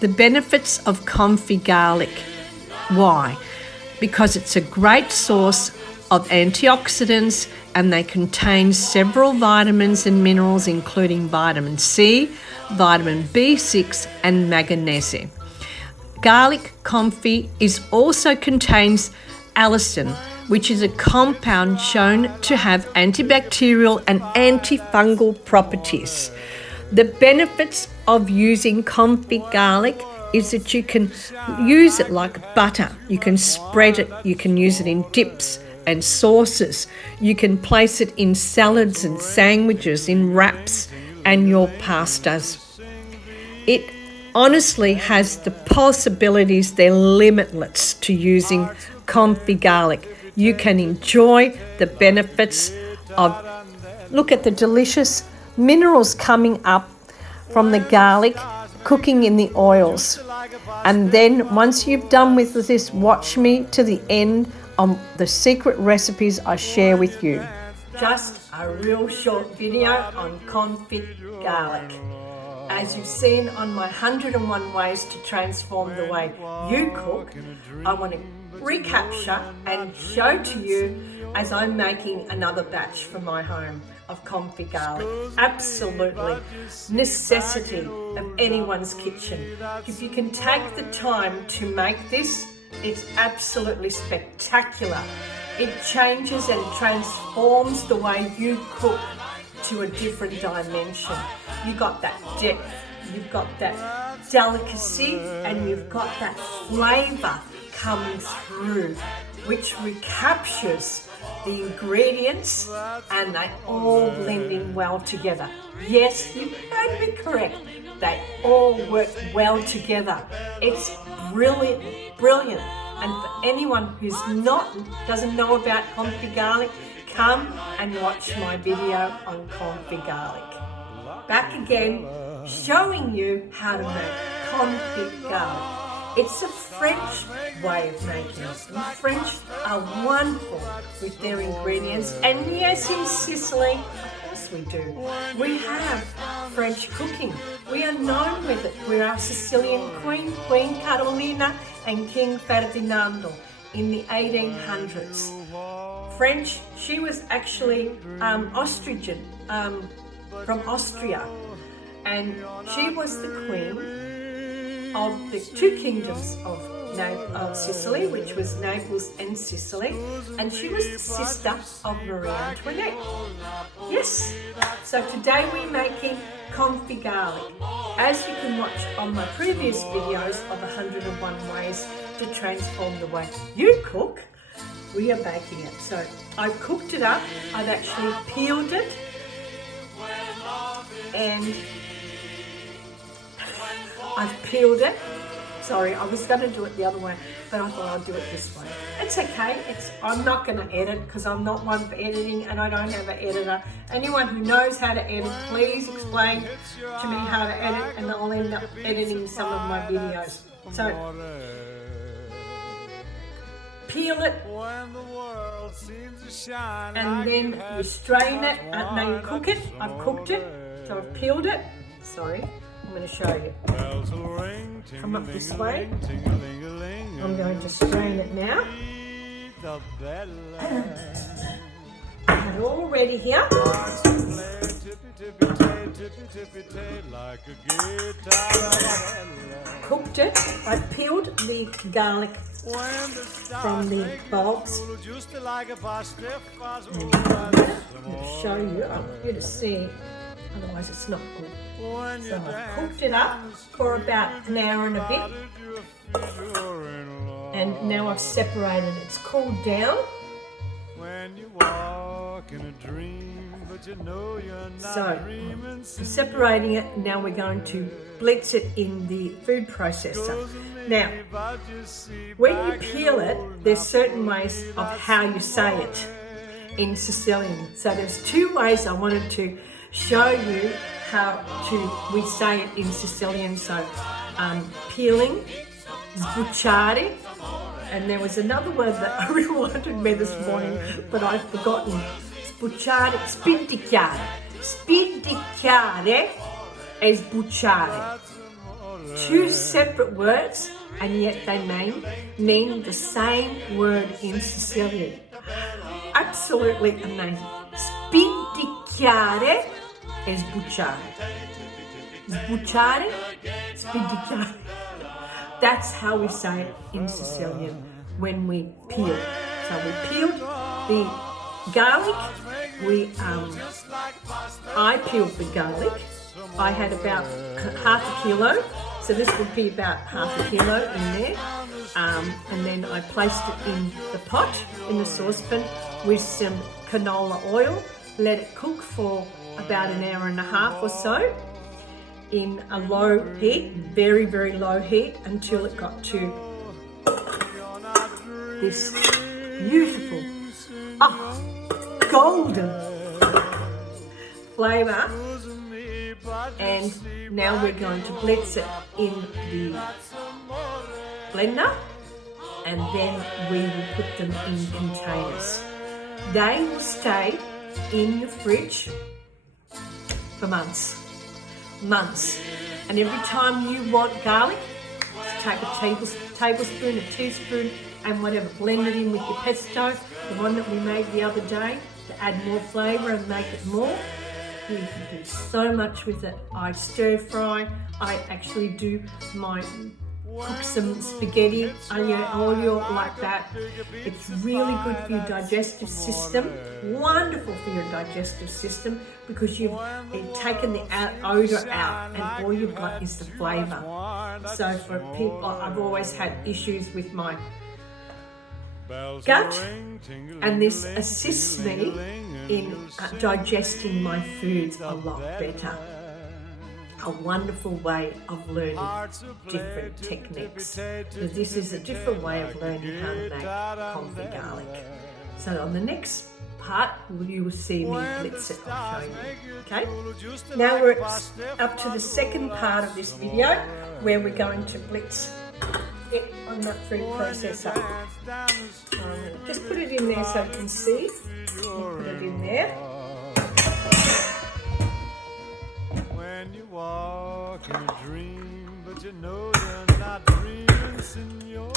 The benefits of comfy garlic. Why? Because it's a great source of antioxidants and they contain several vitamins and minerals including vitamin C, vitamin B6 and magnesium. Garlic comfy also contains allicin, which is a compound shown to have antibacterial and antifungal properties. The benefits of using comfy garlic is that you can use it like butter. You can spread it, you can use it in dips and sauces. You can place it in salads and sandwiches, in wraps and your pastas. It honestly has the possibilities, they're limitless to using comfy garlic. You can enjoy the benefits of, look at the delicious minerals coming up from the garlic, cooking in the oils. And then once you've done with this, watch me to the end on the secret recipes I share with you. Just a real short video on confit garlic. As you've seen on my 101 ways to transform the way you cook, I want to recapture and show to you as I'm making another batch for my home of confit garlic. Absolutely necessity of anyone's kitchen. If you can take the time to make this, it's absolutely spectacular. It changes and transforms the way you cook to a different dimension. You've got that depth, you've got that delicacy, and you've got that flavour coming through, which recaptures the ingredients and they all blend in well together. Yes, you heard me correct. They all work well together. It's brilliant, brilliant. And for anyone who's doesn't know about confit garlic, come and watch my video on confit garlic. Back again, showing you how to make confit garlic. It's a French way of making it. The French are wonderful with their ingredients. And yes, in Sicily, of course we do. We have French cooking. We are known with it. We're our Sicilian queen, Queen Carolina and King Ferdinando in the 1800s. French, she was actually Austrian, from Austria. And she was the queen of the two kingdoms of Sicily, which was Naples and Sicily, and she was the sister of Marie Antoinette. Yes, so today we're making confit garlic. As you can watch on my previous videos of 101 ways to transform the way you cook, we are baking it. So I've cooked it up, I've actually peeled it, and I've peeled it. Sorry, I was going to do it the other way, but I thought I'd do it this way. It's okay. I'm not going to edit because I'm not one for editing and I don't have an editor. Anyone who knows how to edit, please explain to me how to edit and I'll end up editing some of my videos. So, peel it and then you strain it and then you cook it. I've cooked it, so I've peeled it. Sorry. I'm going to show you. Come up this way. I'm going to strain it now. I have it all ready here. Cooked it. I peeled the garlic from the bulbs. I'll show you. I want you to see. Otherwise it's not good. So I've cooked it up for about an hour and a bit. And now I've separated it. It's cooled down. So I'm separating it. Now we're going to blitz it in the food processor. Now, when you peel it, there's certain ways of how you say it in Sicilian. So there's two ways I wanted to show you how we say it in Sicilian. So peeling, sbucciare, and there was another word that I really wanted me this morning, but I've forgotten. Sbucciare, spinticchiare. Spinticchiare e sbucciare. two separate words, and yet they mean the same word in Sicilian. Absolutely amazing. Spidicchiare e sbucciare. Sbucciare, spidicchiare. That's how we say it in Sicilian when we peel. So we peeled the garlic. I peeled the garlic. I had about half a kilo, so this would be about half a kilo in there. And then I placed it in the pot, in the saucepan, with some canola oil. Let it cook for about an hour and a half or so in a low heat, very, very low heat, until it got to this beautiful, golden flavour. And now we're going to blitz it in the blender, and then we will put them in containers. They will stay in the fridge for months. And every time you want garlic, just take a tablespoon, a teaspoon, and whatever, blend it in with your pesto, the one that we made the other day, to add more flavour and make it more. You can do so much with it. I stir fry. I actually do cook some spaghetti, olio like that. It's really good for your digestive system. Wonderful for your digestive system, because you've taken the odour out, and all you've got is the flavour. So for people, I've always had issues with my gut, and this assists me in digesting my foods a lot better. A wonderful way of learning different techniques. So this is a different way of learning how to make confit garlic. So on the next part, you will see me blitz it. I'll show you. Okay. Now we're up to the second part of this video, where we're going to blitz it on that food processor. Just put it in there so you can see. Put it in there. When you walk in a dream, but you know you're not dreaming, Signore.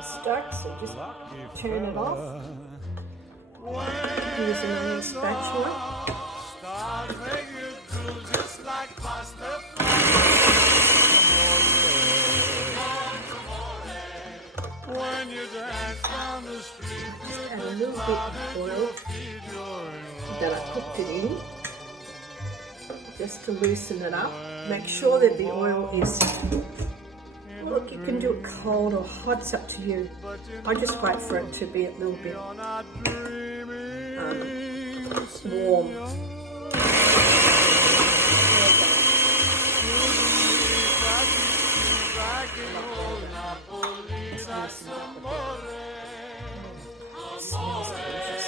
Stuck, so just turn it off using a new spatula. Just add a little bit of oil that I cooked it in, just to loosen it up. Make sure that the oil is, look, you can do it cold or hot, it's up to you. I just wait for it to be a little bit warm. Smells delicious.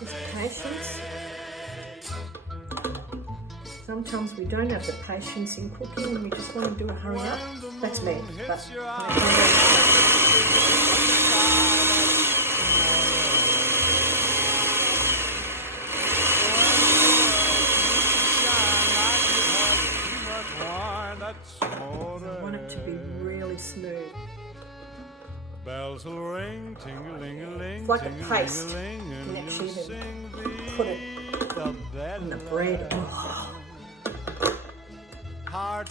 Just patience. Sometimes we don't have the patience in cooking and we just want to do a hurry up. That's me. But I want it to be really smooth. Bells will ring, ting-a-ling-a-ling. It's like a paste. You can actually put it the on the better. bread. Oh, Heart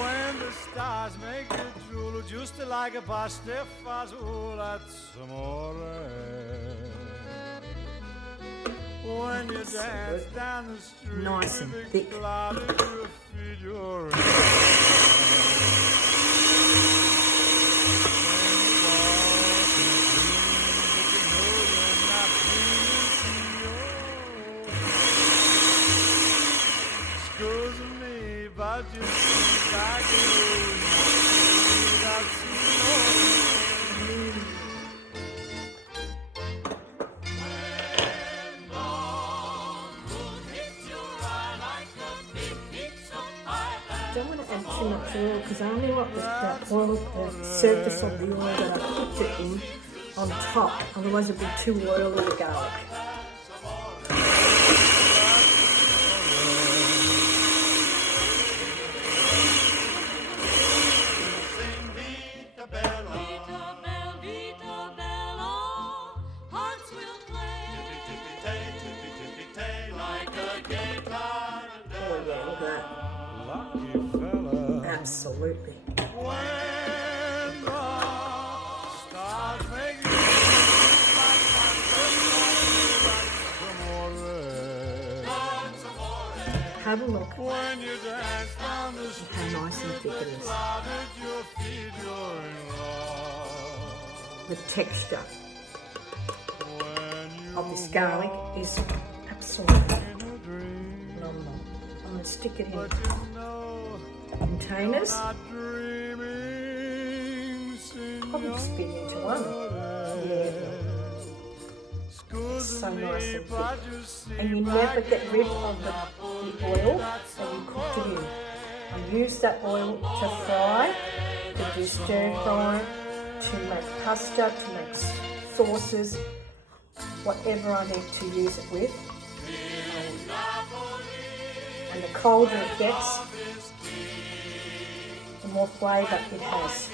when the stars make you drool, just like a pasta that's amore. When you so dance good. down the street, Nice and with a thick. cloud at your feet, you're excuse me, but you see back don't want to add too much oil because I only want the oil, the surface of the oil that I cooked it in on top. Otherwise it'll be too oily, the garlic. Oh yeah, look at that. lucky fella. Absolutely. When the stars make you Have a look when you dance down the street, how nice and thick it is. cloud at your feet, you're in love. The texture When you of this garlic is absolutely in a dream, phenomenal. I'm going to stick it in but you know containers. not dreaming, Probably just fit into one. Yeah. So nice and thick. And you never get rid of the oil that you cooked it in. I use that oil to fry, to do stir fry, to make pasta, to make sauces, whatever I need to use it with. And the colder it gets, the more flavour it has.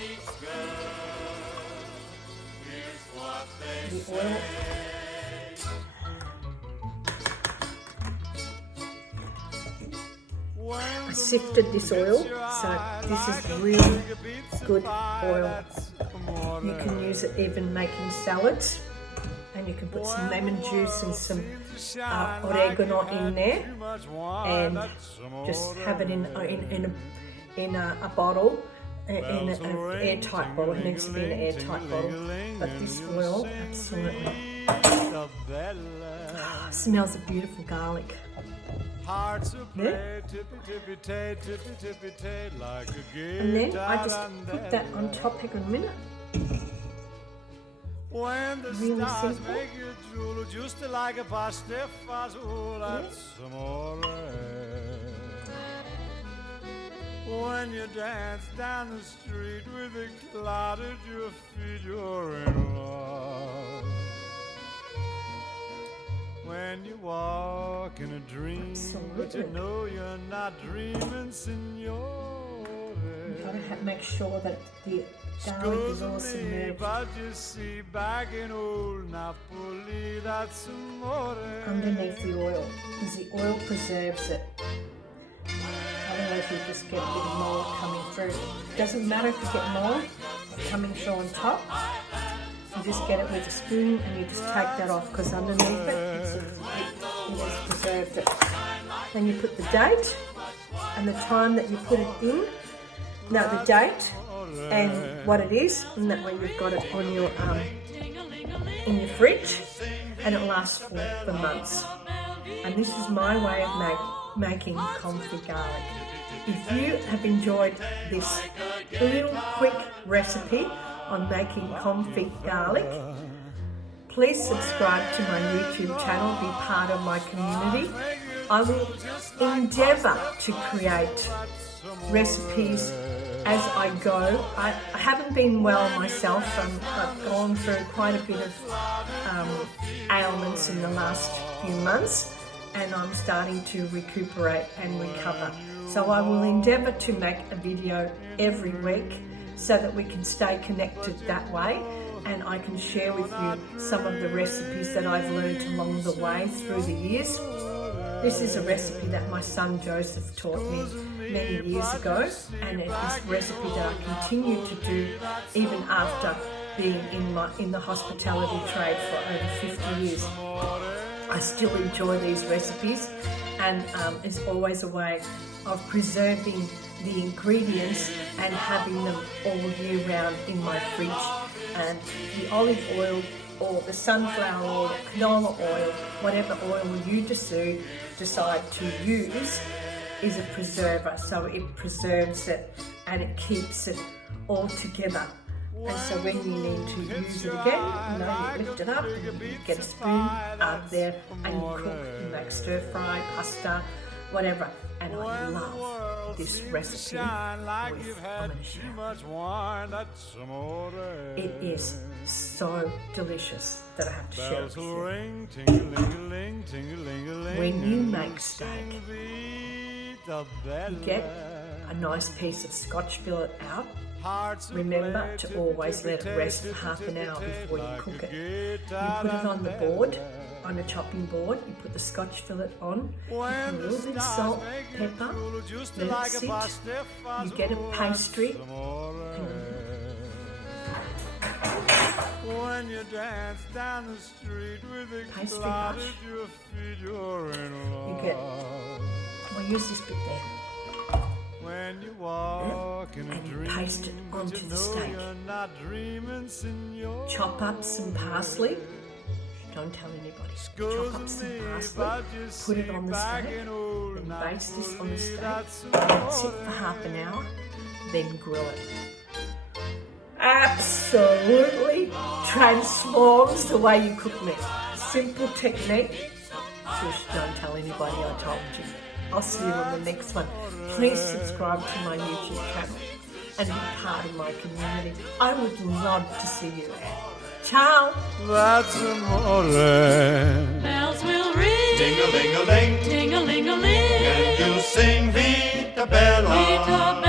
The oil. I sifted this oil, so this is really good oil. You can use it even making salads, and you can put some lemon juice and some oregano in there, and just have it in a bottle, in an airtight bottle. It needs to be in an airtight bottle. But this oil, absolutely, smells of beautiful garlic. Yeah. And then I just put that on top. Hang on a minute. When the Really stars simple. make you drool, just like a pasta that's amore. When you dance down the street with a cloud at your feet, you're in love. When you walk in a dream, but you Absolutely. know you're not dreaming, signore. Gotta make sure that the garlic is all Excuse me, submerged but you see, back in old Napoli, that's amore. underneath the oil, because the oil preserves it. Otherwise you just get a bit of mold coming through. Doesn't matter if you get mold coming through on top. You just get it with a spoon and you just take that off, because underneath it, it has preserved it. Then you put the date and the time that you put it in. No, the date and what it is, and that way you've got it on your in your fridge, and it lasts for months. And this is my way of making comfy garlic. If you have enjoyed this little quick recipe on making comfy garlic, please subscribe to my YouTube channel, be part of my community. I will endeavour to create recipes as I go. I haven't been well myself. I've gone through quite a bit of ailments in the last few months, and I'm starting to recuperate and recover. So I will endeavour to make a video every week so that we can stay connected that way, and I can share with you some of the recipes that I've learned along the way through the years. This is a recipe that my son Joseph taught me many years ago, and it is a recipe that I continue to do even after being in the hospitality trade for over 50 years. I still enjoy these recipes, and it's always a way of preserving the ingredients and having them all year round in my fridge. And the olive oil or the sunflower oil, canola oil, whatever oil you decide to use is a preserver. So it preserves it and it keeps it all together. And so when you need to use it again, you lift it up and you get a spoon out there and you cook, you make stir fry, pasta, whatever. And I love this recipe with It is so delicious that I have to share it with you. When you make steak, you get a nice piece of Scotch fillet out. Remember to always let it rest for half an hour before you cook it. You put it on the board, on a chopping board, you put the Scotch fillet on, you put a little bit of salt, pepper, let it sit, you get a pastry, pastry brush, you get, I'll use this bit there. And you paste it onto the steak. Chop up some parsley. Don't tell anybody. Chop up some parsley. Put it on the steak. Then baste this on the steak. Let it sit for half an hour. Then grill it. Absolutely transforms the way you cook meat. Simple technique. Shush, don't tell anybody I told you. I'll see you on the next one. Please subscribe to my YouTube channel and be part of my community. I would love to see you there. Ciao! That's amore. Bells will ring, Ding-a-ling-a-ling, ting-a-ling-a-ling, and you sing Vita Bella. Vita Bella.